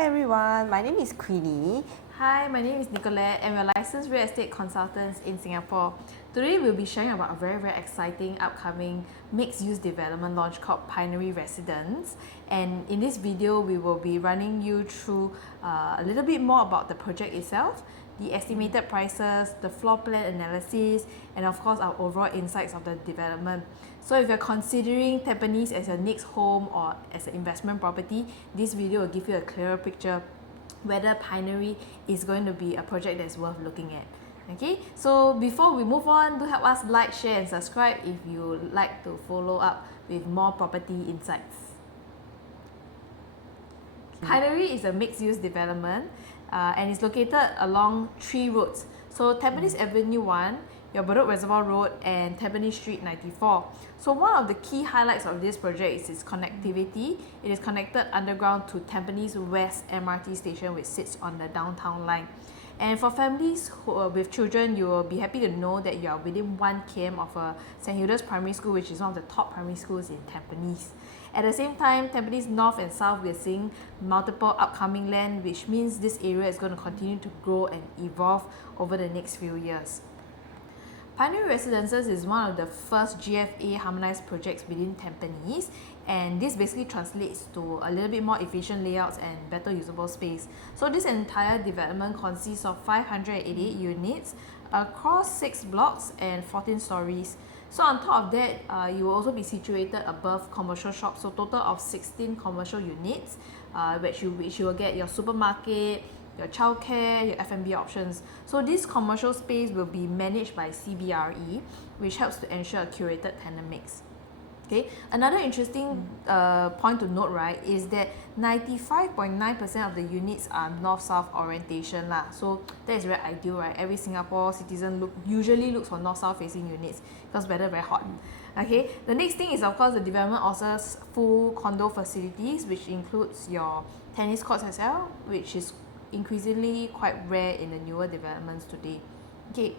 Hi everyone, my name is Queenie. Hi, my name is Nicolette and we're licensed real estate consultants in Singapore. Today we'll be sharing about a very exciting upcoming mixed-use development launch called Pinery Residence. And in this video, we will be running you through a little bit more about the project itself, the estimated prices, the floor plan analysis, and of course our overall insights of the development. So if you're considering Tampines as your next home or as an investment property, this video will give you a clearer picture whether Pinery is going to be a project that's worth looking at. Okay, so before we move on, do help us like, share and subscribe if you like to follow up with more property insights. Pinery is a mixed-use development and is located along 3 roads. So Tampines Avenue 1, your Bedok Reservoir Road and Tampines Street 94. So one of the key highlights of this project is its connectivity. It is connected underground to Tampines West MRT station, which sits on the downtown line. And for families with children, you will be happy to know that you are within 1 km of St. Hilda's Primary School, which is one of the top primary schools in Tampines. At the same time, Tampines North and South, we are seeing multiple upcoming land, which means this area is going to continue to grow and evolve over the next few years. Pinery Residences is one of the first GFA harmonized projects within Tampines, and this basically translates to a little bit more efficient layouts and better usable space. So this entire development consists of 588 units across 6 blocks and 14 stories. So on top of that, you will also be situated above commercial shops, so total of 16 commercial units, which you will get your supermarket, your childcare, your F&B options. So this commercial space will be managed by CBRE, which helps to ensure a curated tenant mix. Okay, another interesting point to note, right, is that 95.9% of the units are north-south orientation lah. So that is very ideal, right? Every Singapore citizen usually looks for north-south facing units because weather very hot. Okay, the next thing is of course the development offers full condo facilities, which includes your tennis courts as well, which is increasingly quite rare in the newer developments today. Okay,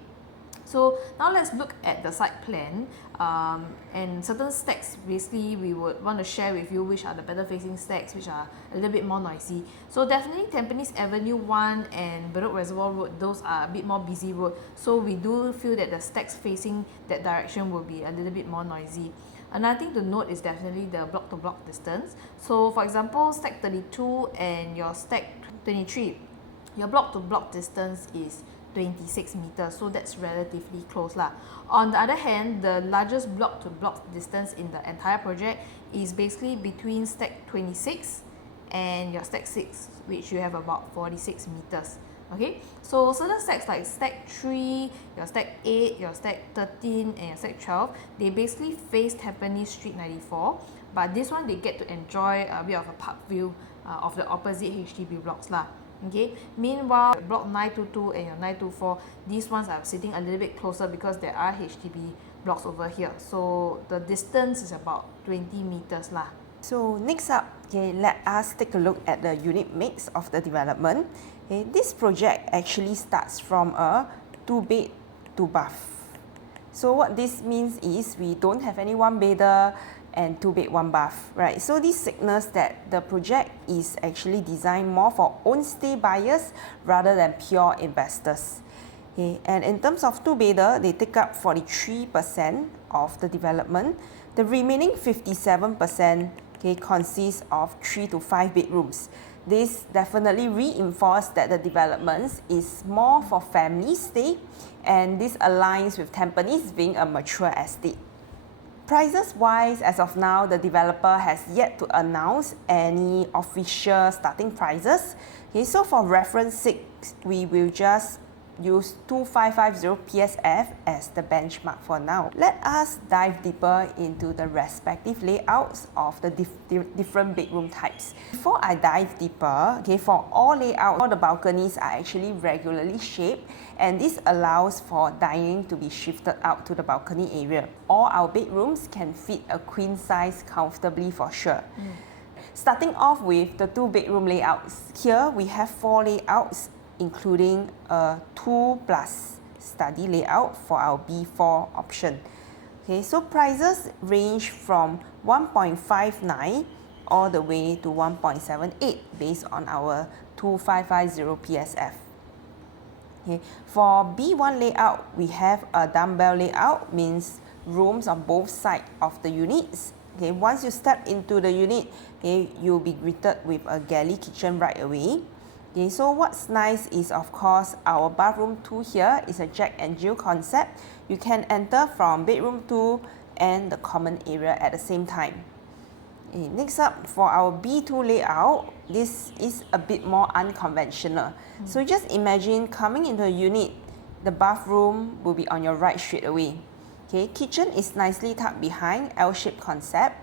so now let's look at the site plan and certain stacks. Basically, we would want to share with you which are the better facing stacks, which are a little bit more noisy. So definitely Tampines Avenue 1 and Bedok Reservoir Road, those are a bit more busy road. So we do feel that the stacks facing that direction will be a little bit more noisy. Another thing to note is definitely the block-to-block distance. So for example, stack 32 and your stack 23, your block-to-block distance is 26 meters, so that's relatively close lah. On the other hand, the largest block-to-block distance in the entire project is basically between stack 26 and your stack 6, which you have about 46 meters. Okay, so certain stacks like stack 3, your stack 8, your stack 13 and your stack 12, they basically face Tampines Street 94, but this one they get to enjoy a bit of a park view of the opposite HDB blocks lah. Okay, meanwhile block 922 and your 924, these ones are sitting a little bit closer because there are HDB blocks over here, so the distance is about 20 meters lah. So next up, okay, let us take a look at the unit mix of the development. Okay, this project actually starts from a 2-bed, 2-bath. So what this means is we don't have any 1-bedder and 2-bed, 1-bath, right? So this signals that the project is actually designed more for own stay buyers rather than pure investors. Okay, and in terms of 2-bedder, they take up 43% of the development. The remaining 57%, okay, consists of 3 to 5 bedrooms. This definitely reinforces that the development is more for family stay, and this aligns with Tampines being a mature estate. Prices wise, as of now, the developer has yet to announce any official starting prices. Okay, so for reference sake, we will just use 2550 PSF as the benchmark for now. Let us dive deeper into the respective layouts of the different bedroom types. Before I dive deeper, okay, for all layouts, all the balconies are actually regularly shaped, and this allows for dining to be shifted out to the balcony area. All our bedrooms can fit a queen size comfortably for sure. Starting off with the 2-bedroom layouts. Here we have 4 layouts, including a 2+ study layout for our B4 option. Okay, so prices range from 1.59 all the way to 1.78 based on our 2550 PSF. Okay. For B1 layout, we have a dumbbell layout, means rooms on both sides of the units. Okay. Once you step into the unit, okay, you'll be greeted with a galley kitchen right away. Okay, so what's nice is, of course, our bathroom 2 here is a Jack and Jill concept. You can enter from bedroom 2 and the common area at the same time. Okay, next up, for our B2 layout, this is a bit more unconventional. So just imagine coming into a unit, the bathroom will be on your right straight away. Okay, kitchen is nicely tucked behind, L-shaped concept.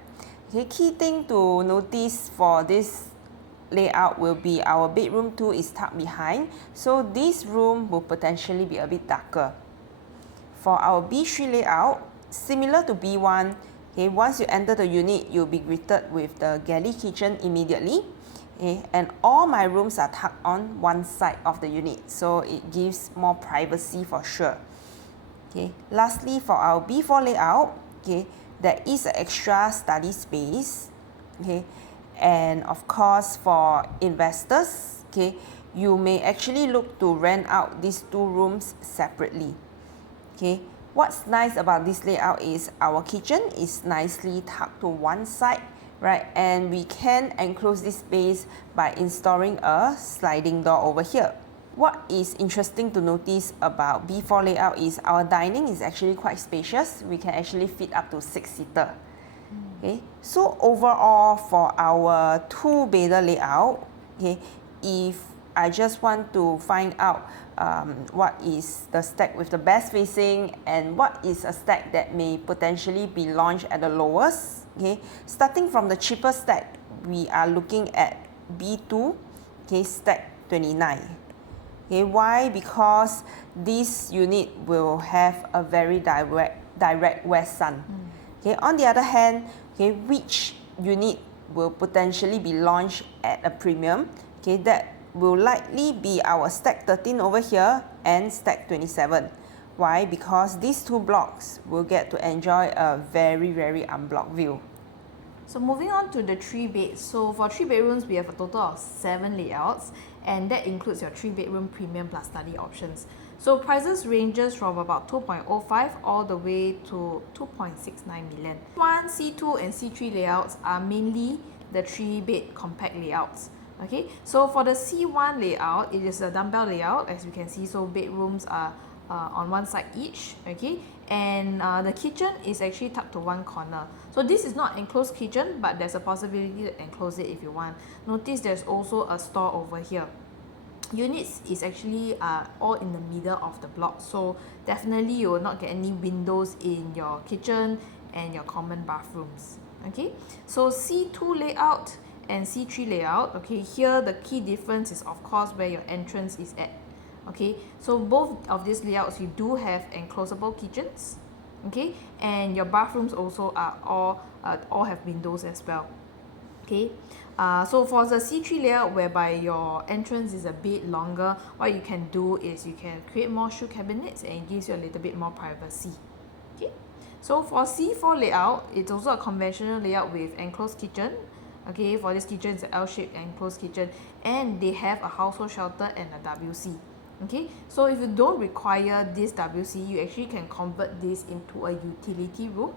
Okay, key thing to notice for this layout will be our bedroom 2 is tucked behind, so this room will potentially be a bit darker. For our B3 layout, similar to B1, okay, once you enter the unit, you'll be greeted with the galley kitchen immediately. Okay, and all my rooms are tucked on one side of the unit, so it gives more privacy for sure. Okay, lastly, for our B4 layout, okay, there is an extra study space. Okay, and of course, for investors, okay, you may actually look to rent out these 2 rooms separately. Okay, what's nice about this layout is our kitchen is nicely tucked to one side, right? And we can enclose this space by installing a sliding door over here. What is interesting to notice about B4 layout is our dining is actually quite spacious. We can actually fit up to 6-seater. Okay, so overall for our 2-bedder layout, okay, if I just want to find out what is the stack with the best facing and what is a stack that may potentially be launched at the lowest, okay, starting from the cheapest stack, we are looking at B2, okay, stack 29. Okay, why? Because this unit will have a very direct west sun. Okay, on the other hand, okay, which unit will potentially be launched at a premium? Okay, that will likely be our stack 13 over here and stack 27. Why? Because these 2 blocks will get to enjoy a very unblocked view. So moving on to the 3 beds. So for 3 bedrooms, we have a total of 7 layouts, and that includes your 3-bedroom premium plus study options. So prices ranges from about 2.05 all the way to 2.69 million. C1, C2 and C3 layouts are mainly the 3-bed compact layouts. Okay, so for the C1 layout, it is a dumbbell layout, as you can see, so bedrooms are on one side each, okay, and the kitchen is actually tucked to one corner. So this is not enclosed kitchen, but there's a possibility to enclose it if you want. Notice there's also a store over here. Units is actually all in the middle of the block, so definitely you will not get any windows in your kitchen and your common bathrooms. Okay, so C2 layout and C3 layout, okay, here the key difference is of course where your entrance is at. Okay, so both of these layouts, you do have enclosable kitchens, okay, and your bathrooms also are all have windows as well. Okay, so for the C3 layout, whereby your entrance is a bit longer, what you can do is you can create more shoe cabinets and it gives you a little bit more privacy. Okay, so for C4 layout, it's also a conventional layout with enclosed kitchen. Okay, for this kitchen, it's an L-shaped enclosed kitchen, and they have a household shelter and a WC. Okay, so if you don't require this WC, you actually can convert this into a utility room.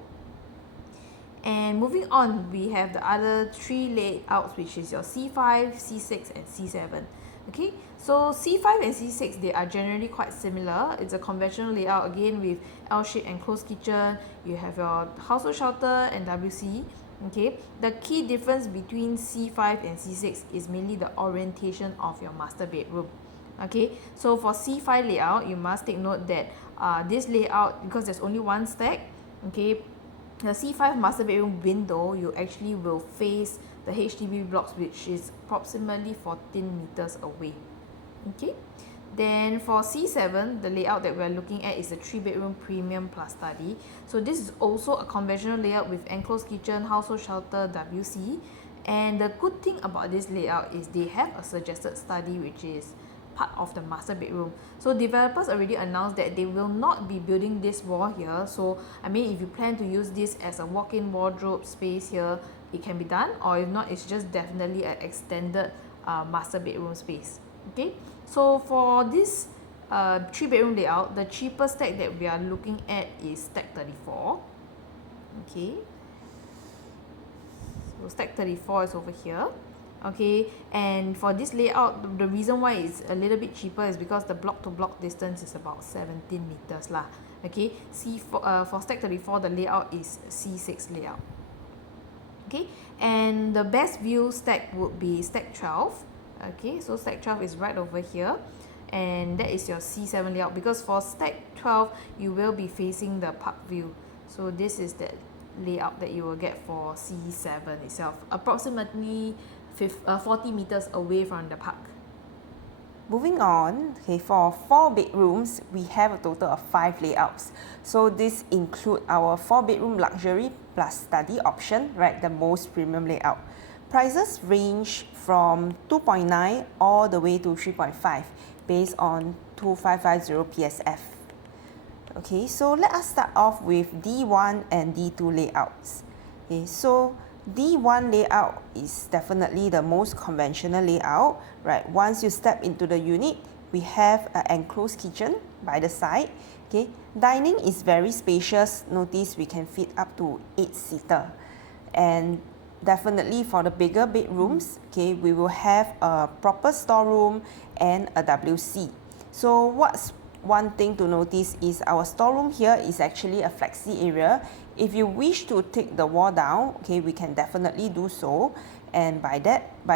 And moving on, we have the other 3 layouts, which is your C5, C6 and C7. Okay, so C5 and C6, they are generally quite similar. It's a conventional layout, again with L-shaped enclosed kitchen. You have your household shelter and WC. Okay, the key difference between C5 and C6 is mainly the orientation of your master bedroom. Okay, so for C5 layout, you must take note that this layout, because there's only one stack, okay, the C5 master bedroom window, you actually will face the HDB blocks, which is approximately 14 meters away. Okay, then for C7, the layout that we're looking at is a 3-bedroom premium plus study. So this is also a conventional layout with enclosed kitchen, household shelter, WC. And the good thing about this layout is they have a suggested study, which is part of the master bedroom. So developers already announced that they will not be building this wall here. So I mean, if you plan to use this as a walk-in wardrobe space here, it can be done, or if not, it's just definitely an extended master bedroom space. Okay, so for this 3-bedroom layout, the cheapest stack that we are looking at is stack 34. Okay, so stack 34 is over here. Okay, and for this layout, the reason why it's a little bit cheaper is because the block to block distance is about 17 meters lah. Okay, for stack 34, the layout is C6 layout. Okay, and the best view stack would be stack 12. Okay, so stack 12 is right over here, and that is your C7 layout, because for stack 12 you will be facing the park view. So this is the layout that you will get for C7 itself, approximately 40 meters away from the park. Moving on, okay, for 4 bedrooms, we have a total of 5 layouts. So this include our 4-bedroom luxury plus study option, right, the most premium layout. Prices range from 2.9 all the way to 3.5 based on 2550 PSF. Okay, so let us start off with D1 and D2 layouts. Okay, so D1 layout is definitely the most conventional layout, right? Once you step into the unit, we have an enclosed kitchen by the side. Okay, dining is very spacious. Notice we can fit up to 8-seater. And definitely for the bigger bedrooms, okay, we will have a proper storeroom and a WC. So what's one thing to notice is our storeroom here is actually a flexi area. If you wish to take the wall down, okay, we can definitely do so. And by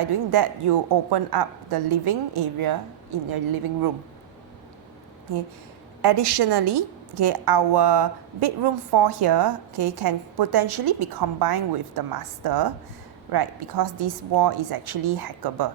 doing that, you open up the living area in your living room. Okay. Additionally, okay, our bedroom 4 here, okay, can potentially be combined with the master, right? Because this wall is actually hackable.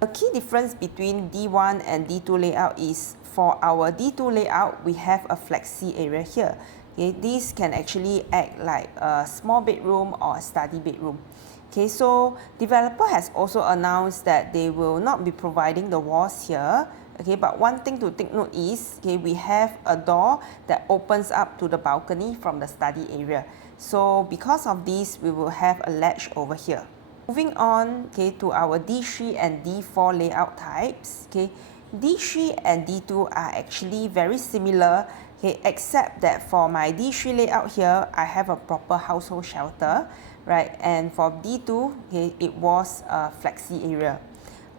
The key difference between D1 and D2 layout is for our D2 layout, we have a flexi area here. Okay, this can actually act like a small bedroom or a study bedroom. Okay, so developer has also announced that they will not be providing the walls here. Okay, but one thing to take note is, okay, we have a door that opens up to the balcony from the study area. So because of this, we will have a latch over here. Moving on, okay, to our D3 and D4 layout types. Okay, D3 and D2 are actually very similar, okay, except that for my D3 layout here, I have a proper household shelter, right? And for D2, okay, it was a flexi area.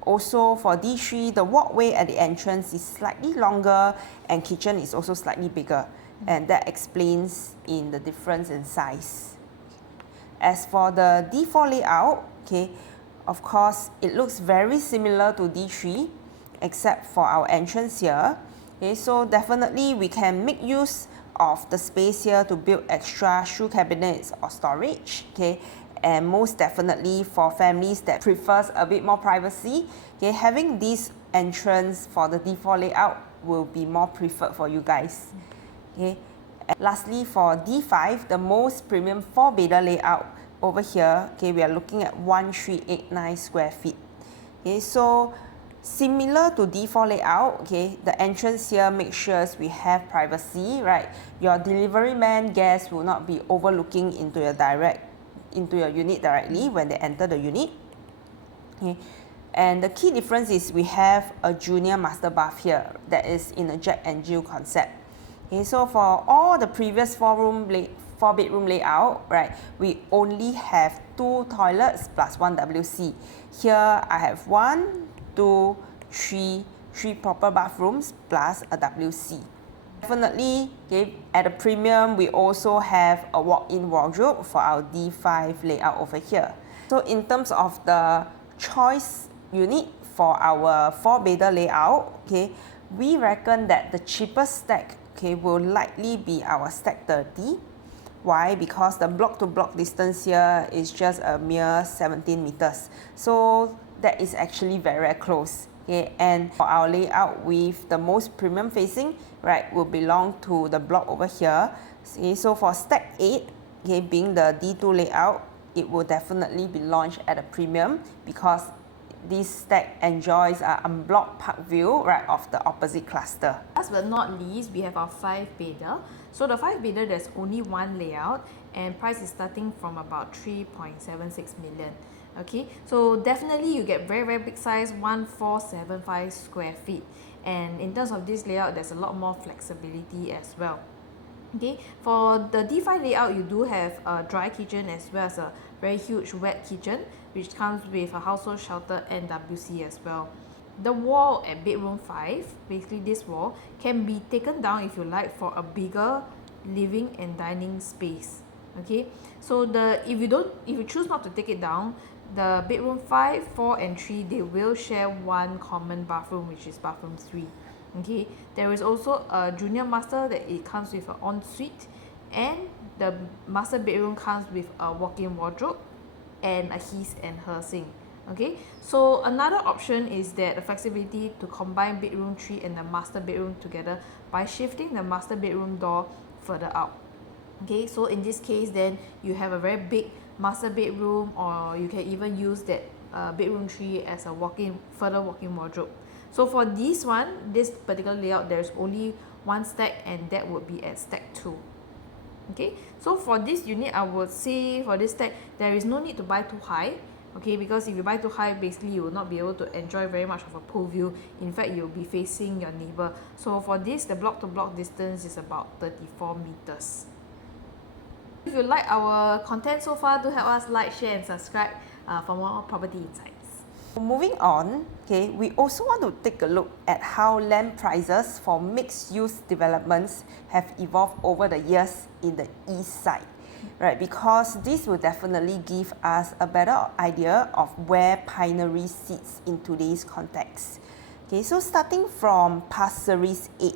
Also for D3, the walkway at the entrance is slightly longer and kitchen is also slightly bigger, and that explains in the difference in size. As for the D4 layout, okay, of course, it looks very similar to D3, except for our entrance here. Okay, so definitely we can make use of the space here to build extra shoe cabinets or storage. Okay, and most definitely for families that prefers a bit more privacy, okay, having this entrance for the D4 layout will be more preferred for you guys. Okay. And lastly, for D5, the most premium 4-bedder layout over here, okay, we are looking at 1389 square feet. Okay, so similar to D4 layout, okay, the entrance here makes sure we have privacy, right? Your delivery man guests will not be overlooking into your unit directly when they enter the unit. Okay. And the key difference is we have a junior master bath here that is in a Jack and Jill concept. Okay, so for all the previous 4-bedroom layout, right, we only have 2 toilets plus 1 WC. Here I have 1, 2, 3 proper bathrooms plus a WC. Definitely, okay, at a premium, we also have a walk-in wardrobe for our D5 layout over here. So in terms of the choice unit for our 4-bedder layout, okay, we reckon that the cheapest stack, okay, will likely be our stack 30. Why? Because the block-to-block distance here is just a mere 17 meters. So that is actually very close. Okay, and for our layout with the most premium facing, right, will belong to the block over here. Okay, so for stack 8, okay, being the D2 layout, it will definitely be launched at a premium because this stack enjoys an unblocked park view, right, of the opposite cluster. Last but not least, we have our 5-bedder. So the 5-bedder, there's only one layout, and price is starting from about 3.76 million. Okay, so definitely you get very big size, 1475 square feet, and in terms of this layout there's a lot more flexibility as well. Okay, for the D5 layout, you do have a dry kitchen as well as a very huge wet kitchen, which comes with a household shelter and WC as well. The wall at bedroom 5, basically this wall, can be taken down if you like for a bigger living and dining space. Okay, so if you choose not to take it down, the bedroom 5, 4 and 3, they will share one common bathroom, which is bathroom 3. Okay, there is also a junior master that it comes with an ensuite, and the master bedroom comes with a walk-in wardrobe and a his and her sink. Okay, so another option is that the flexibility to combine bedroom 3 and the master bedroom together by shifting the master bedroom door further out. Okay, so in this case then you have a very big master bedroom, or you can even use that bedroom 3 as a further walk-in wardrobe. So for this particular layout, there's only one stack, and that would be at stack 2. Okay, so for this unit, I would say for this stack, there is no need to buy too high. Okay, because if you buy too high, basically you will not be able to enjoy very much of a pool view. In fact, you'll be facing your neighbor. So for this, the block to block distance is about 34 meters. If you like our content so far, do help us like, share and subscribe for more property insights. Moving on, okay, we also want to take a look at how land prices for mixed-use developments have evolved over the years in the east side, right? Because this will definitely give us a better idea of where Pinery sits in today's context. Okay, so starting from Pasir Ris 8,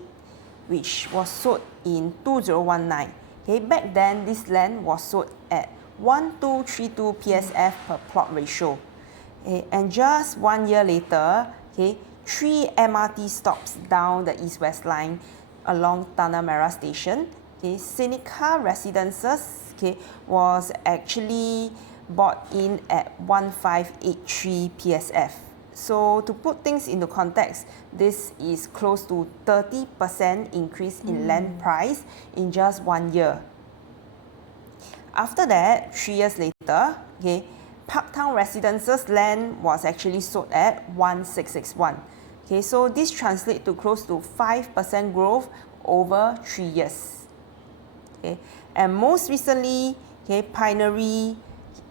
which was sold in 2019. Okay, back then this land was sold at 1232 PSF per plot ratio. Okay, and just 1 year later, okay, 3 MRT stops down the east-west line along Tanah Merah Station, okay, Pinery Residences, okay, was actually bought in at 1583 PSF. So to put things into context, this is close to 30% increase in land price in just 1 year. After that, 3 years later, okay, Parktown Residences land was actually sold at 1661. Okay, so this translates to close to 5% growth over 3 years. Okay, and most recently, okay, Pinery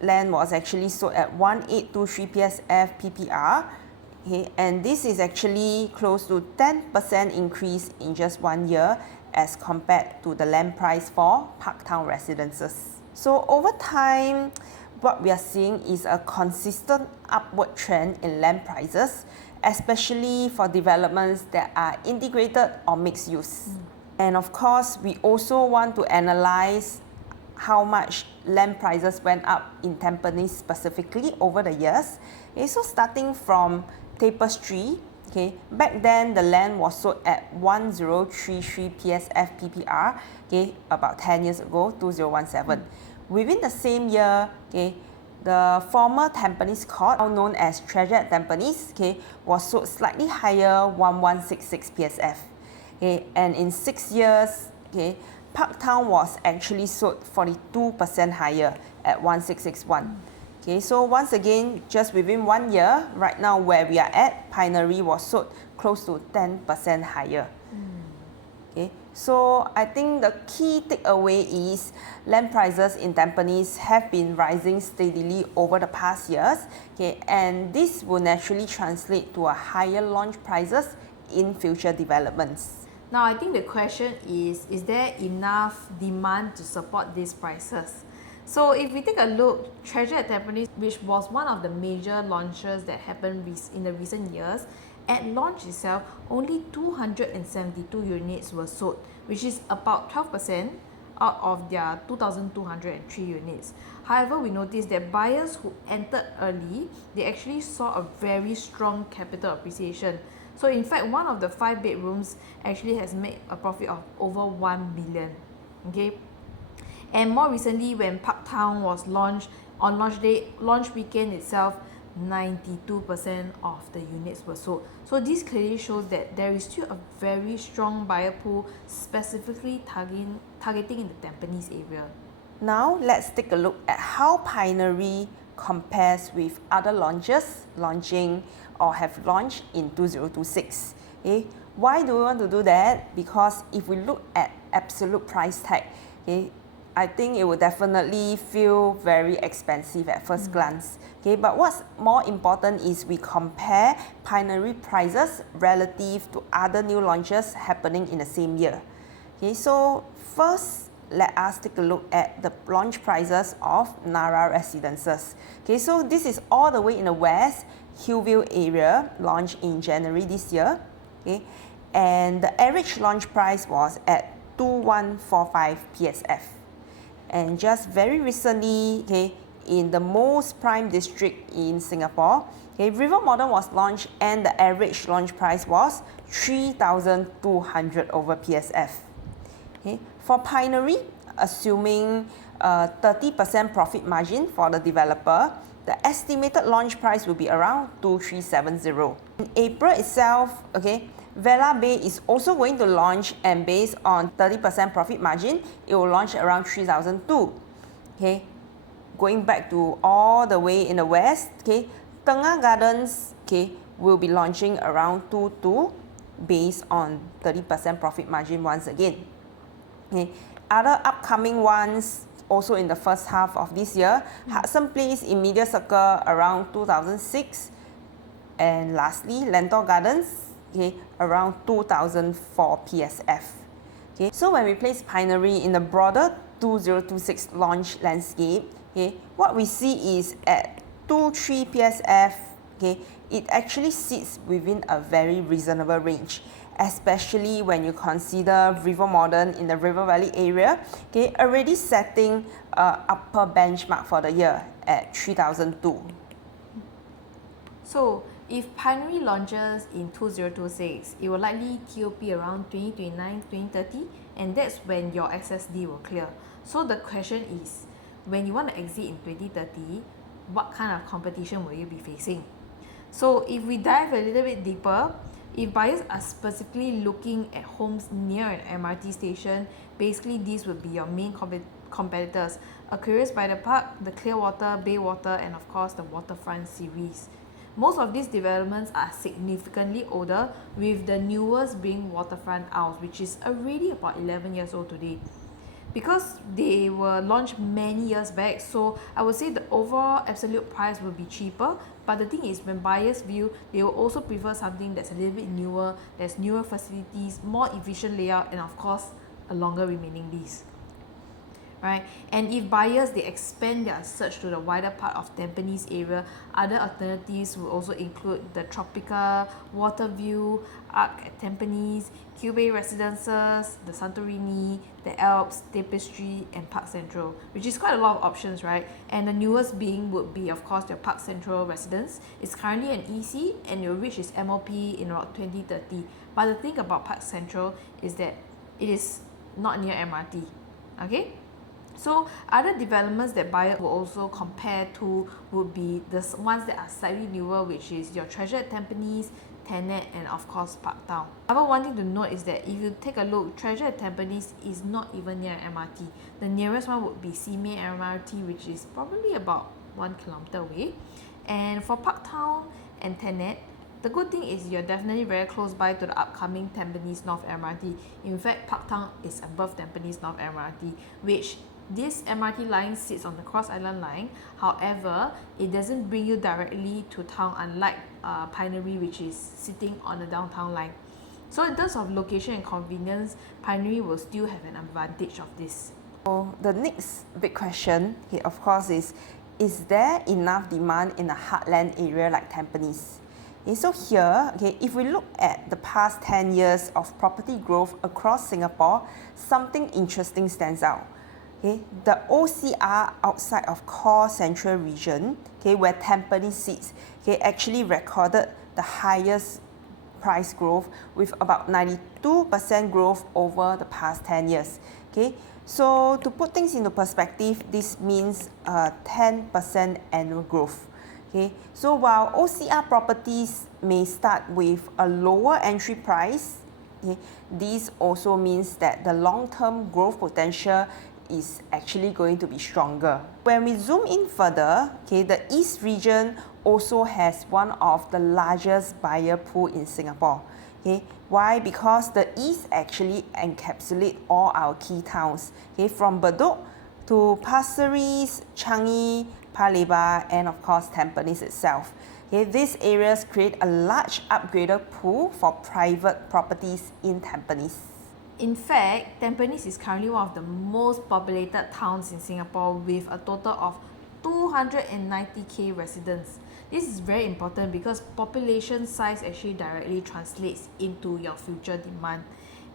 land was actually sold at 1823 PSF PPR. Okay, and this is actually close to 10% increase in just 1 year as compared to the land price for Parktown Residences. So over time, what we are seeing is a consistent upward trend in land prices, especially for developments that are integrated or mixed use. And of course, we also want to analyze how much land prices went up in Tampines specifically over the years. Okay, so starting from Tapestry, okay, back then the land was sold at 1033 PSF PPR, okay, about 10 years ago, 2017. Within the same year, okay, the former Tampines Court, now known as Treasure at Tampines, okay, was sold slightly higher, 1166 PSF. Okay, and in 6 years, okay, Parktown was actually sold 42% higher at 1661. Okay, so once again, just within 1 year, right now where we are at, Pinery was sold close to 10% higher. Okay, so I think the key takeaway is land prices in Tampines have been rising steadily over the past years, okay, and this will naturally translate to a higher launch prices in future developments. Now, I think the question is there enough demand to support these prices? So if we take a look, Treasure at Tampines, which was one of the major launches that happened in the recent years, at launch itself, only 272 units were sold, which is about 12% out of their 2,203 units. However, we noticed that buyers who entered early, they actually saw a very strong capital appreciation. So in fact, one of the 5 bedrooms actually has made a profit of over 1 million. Okay, and more recently, when Parktown was launched, on launch weekend itself, 92% of the units were sold. So this clearly shows that there is still a very strong buyer pool, specifically targeting in the Tampines area. Now let's take a look at how Pinery compares with other launches launching or have launched in 2026. Okay? Why do we want to do that? Because if we look at absolute price tag, okay, I think it will definitely feel very expensive at first glance. Okay, but what's more important is we compare Pinery prices relative to other new launches happening in the same year. Okay, so first, let us take a look at the launch prices of Nara Residences. Okay, so this is all the way in the west, Hillview area, launched in January this year. Okay, and the average launch price was at 2145 PSF. And just very recently, okay, in the most prime district in Singapore, okay, River Modern was launched and the average launch price was 3,200 over PSF. Okay. For Pinery, assuming a 30% profit margin for the developer, the estimated launch price will be around 2,370. In April itself, okay, Vela Bay is also going to launch, and based on 30% profit margin, it will launch around 3,002. Okay, going back to all the way in the west, okay, Tengah Gardens, okay, will be launching around 22 based on 30% profit margin once again. Okay. Other upcoming ones also in the first half of this year, Hudson Place in Media Circle around 2006, and lastly Lentor Gardens, okay, around 2004 PSF. Okay. So when we place Pinery in the broader 2026 launch landscape, okay, what we see is at 23 PSF, okay, it actually sits within a very reasonable range, especially when you consider River Modern in the River Valley area, okay, already setting an upper benchmark for the year at 3,002. So, if Pinery launches in 2026, it will likely TOP around 2029, 2030, and that's when your SSD will clear. So the question is, when you want to exit in 2030, what kind of competition will you be facing? So if we dive a little bit deeper, if buyers are specifically looking at homes near an MRT station, basically these would be your main competitors: Aquarius by the Park, the Clearwater, Baywater, and of course the Waterfront series. Most of these developments are significantly older, with the newest being Waterfront Isles, which is already about 11 years old today. Because they were launched many years back, so I would say the overall absolute price will be cheaper. But the thing is, when buyers view, they will also prefer something that's a little bit newer, there's newer facilities, more efficient layout, and of course a longer remaining lease. Right? And if buyers, they expand their search to the wider part of Tampines area, other alternatives will also include the Tropica, Waterview, Arc at Tampines, Pinery Residences, the Santorini, the Alps, Tapestry, and Park Central, which is quite a lot of options, right? And the newest being would be, of course, your Park Central residence. It's currently an EC and it will reach its MOP in about 2030. But the thing about Park Central is that it is not near MRT. Okay? So other developments that buyers will also compare to would be the ones that are slightly newer, which is your Treasure at Tampines, Tenet, and of course Parktown. However, one thing to note is that if you take a look, Treasure at Tampines is not even near MRT. The nearest one would be Simei MRT, which is probably about 1 kilometer away. And for Parktown and Tenet, the good thing is you're definitely very close by to the upcoming Tampines North MRT. In fact, Parktown is above Tampines North MRT, which this MRT line sits on the Cross Island line. However, it doesn't bring you directly to town, unlike Pinery, which is sitting on the downtown line. So in terms of location and convenience, Pinery will still have an advantage of this. So the next big question, okay, of course, is there enough demand in a heartland area like Tampines? Okay, so here, okay, if we look at the past 10 years of property growth across Singapore, something interesting stands out. Okay, the OCR outside of core central region, okay, where Tampines sits, okay, actually recorded the highest price growth with about 92% growth over the past 10 years. Okay, so to put things into perspective, this means 10% annual growth. Okay, so while OCR properties may start with a lower entry price, okay, this also means that the long-term growth potential is actually going to be stronger. When we zoom in further, okay, the East region also has one of the largest buyer pool in Singapore. Okay, why? Because the East actually encapsulates all our key towns, okay, from Bedok to Pasir Ris, Changi, Paya Lebar, and of course Tampines itself. Okay, these areas create a large upgrader pool for private properties in Tampines. In fact, Tampines is currently one of the most populated towns in Singapore with a total of 290k residents. This is very important because population size actually directly translates into your future demand.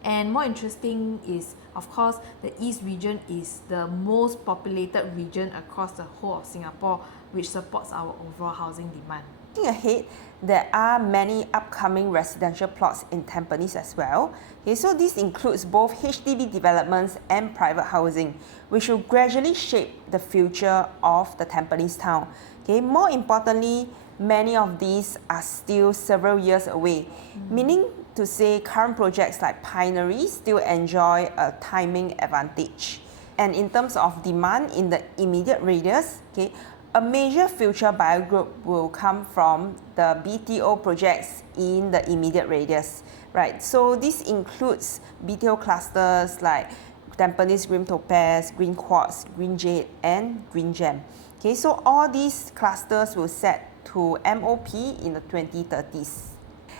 And more interesting is, of course, the East region is the most populated region across the whole of Singapore, which supports our overall housing demand. Looking ahead, there are many upcoming residential plots in Tampines as well. Okay, so this includes both HDB developments and private housing, which will gradually shape the future of the Tampines town. Okay, more importantly, many of these are still several years away, meaning to say current projects like Pinery still enjoy a timing advantage. And in terms of demand in the immediate radius, okay, a major future buyer group will come from the BTO projects in the immediate radius, right? So this includes BTO clusters like Tampines Green Topaz, Green Quartz, Green Jade, and Green Gem. Okay, so all these clusters will set to MOP in the 2030s.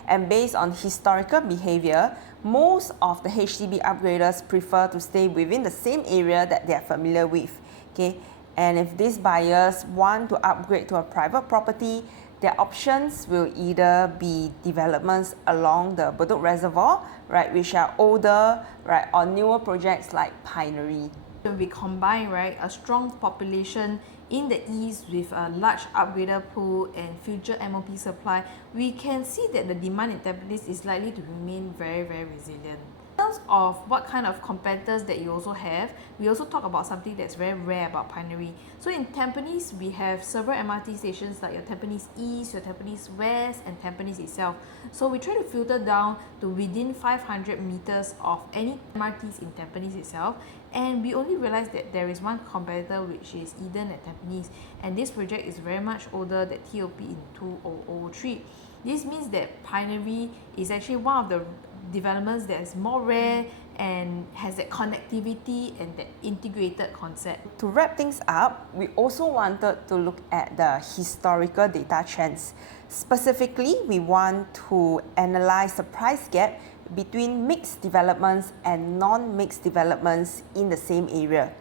And based on historical behavior, most of the HDB upgraders prefer to stay within the same area that they are familiar with. Okay, and if these buyers want to upgrade to a private property, their options will either be developments along the Bedok Reservoir, right, which are older, right, or newer projects like Pinery. When we combine, right, a strong population in the East with a large upgrader pool and future MOP supply, we can see that the demand in Tampines is likely to remain very, very resilient. In terms of what kind of competitors that you also have, we also talk about something that's very rare about Pinery. So in Tampines, we have several MRT stations like your Tampines East, your Tampines West, and Tampines itself. So we try to filter down to within 500 meters of any MRTs in Tampines itself, and we only realize that there is one competitor, which is Eden at Tampines, and this project is very much older than TOP in 2003. This means that Pinery is actually one of the developments that is more rare and has that connectivity and that integrated concept. To wrap things up, we also wanted to look at the historical data trends. Specifically, we want to analyze the price gap between mixed developments and non-mixed developments in the same area.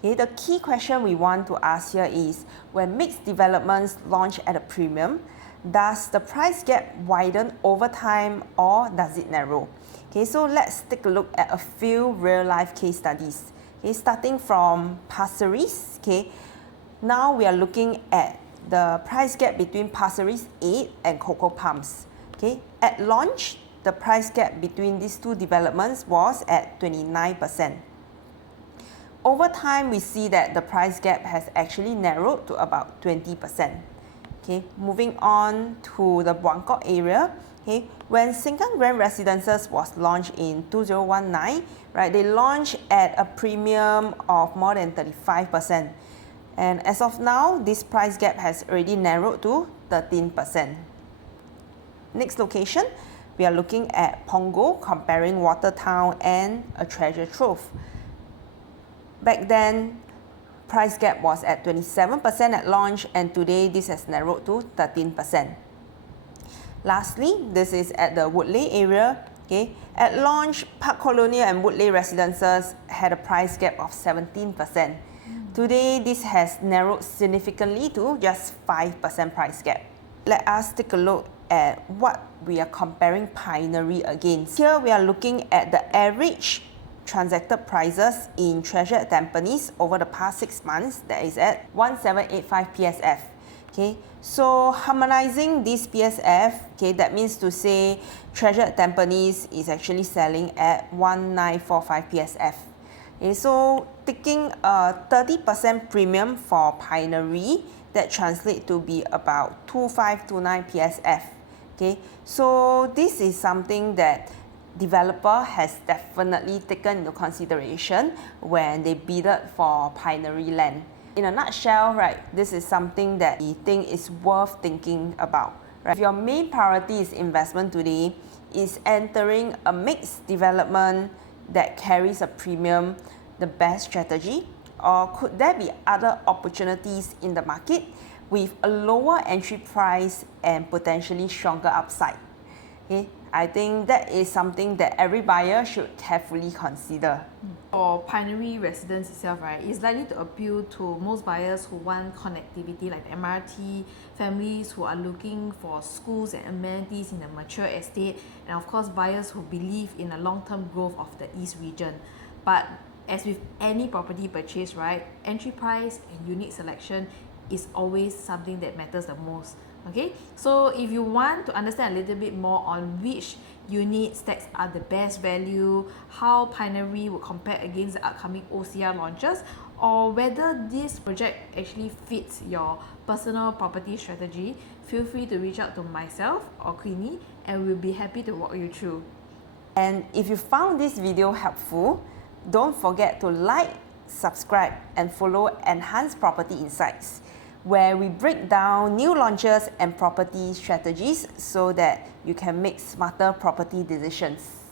Okay, the key question we want to ask here is, when mixed developments launch at a premium, does the price gap widen over time or does it narrow? Okay, so let's take a look at a few real-life case studies. Okay, starting from Pasir Ris. Okay, now we are looking at the price gap between Pasir Ris 8 and Coco Palms. Okay, at launch, the price gap between these two developments was at 29%. Over time, we see that the price gap has actually narrowed to about 20%. Okay, moving on to the Buangkok area. Okay, when Sengkang Grand Residences was launched in 2019, right, they launched at a premium of more than 35%. And as of now, this price gap has already narrowed to 13%. Next location, we are looking at Punggol, comparing Watertown and a treasure trove. Back then, price gap was at 27% at launch, and today this has narrowed to 13%. Lastly, this is at the Woodleigh area. Okay, at launch, Park Colonial and Woodleigh Residences had a price gap of 17%. Today, this has narrowed significantly to just 5% price gap. Let us take a look at what we are comparing Pinery against. Here, we are looking at the average transacted prices in Treasure at Tampines over the past 6 months, that is at 1785 PSF. Okay, so harmonizing this PSF, okay, that means to say Treasure at Tampines is actually selling at 1945 PSF. Okay, so taking a 30% premium for Pinery, that translates to be about 2529 PSF. Okay, so this is something that developer has definitely taken into consideration when they bidded for Pinery land. In a nutshell, right, this is something that we think is worth thinking about. Right? If your main priority is investment today, is entering a mixed development that carries a premium the best strategy? Or could there be other opportunities in the market with a lower entry price and potentially stronger upside? Okay, I think that is something that every buyer should carefully consider. For Pinery Residence itself, right, it's likely to appeal to most buyers who want connectivity like the MRT, families who are looking for schools and amenities in a mature estate, and of course buyers who believe in a long-term growth of the East region. But as with any property purchase, right, entry price and unit selection is always something that matters the most. Okay, so if you want to understand a little bit more on which unit stacks are the best value, how Pinery will compare against the upcoming OCR launches, or whether this project actually fits your personal property strategy, feel free to reach out to myself or Queenie, and we'll be happy to walk you through. And if you found this video helpful, don't forget to like, subscribe, and follow Enhanced Property Insights, where we break down new launches and property strategies so that you can make smarter property decisions.